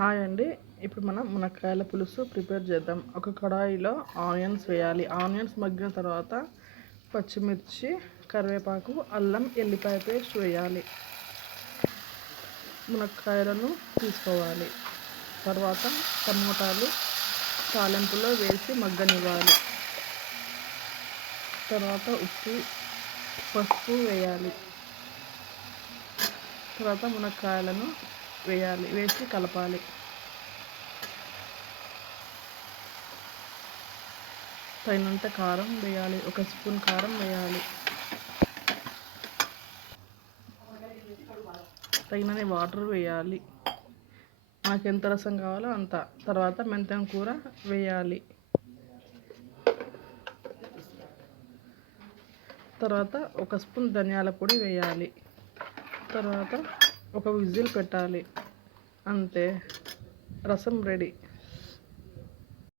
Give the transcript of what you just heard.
Hi అండి. ఇప్పుడు మనం మునక్కాయల పులుసు ప్రిపేర్ చేద్దాం. ఒక కడాయిలో ఆనియన్స్ వేయాలి. ఆనియన్స్ మగ్గిన తర్వాత పచ్చిమిర్చి, కరివేపాకు, అల్లం, ఎల్లిపాయ పేస్ట్ వేయాలి. మునక్కాయలను తీసుకోవాలి. తర్వాత టమోటాలు తాలింపులో వేసి మగ్గనివ్వాలి. తర్వాత ఉప్పు, పసుపు వేయాలి. తర్వాత మునక్కాయలను వేసి కలపాలి. తగినంత కారం వేయాలి. 1 స్పూన్ కారం వేయాలి. తగినన్ని వాటర్ వేయాలి. మనకు ఎంత రసం కావాలో అంత. తర్వాత మెంతం కూర వేయాలి. తర్వాత 1 స్పూన్ ధనియాల పొడి వేయాలి. తర్వాత ఒక విజిల్ పెట్టాలి. అంతే, రసం రెడీ.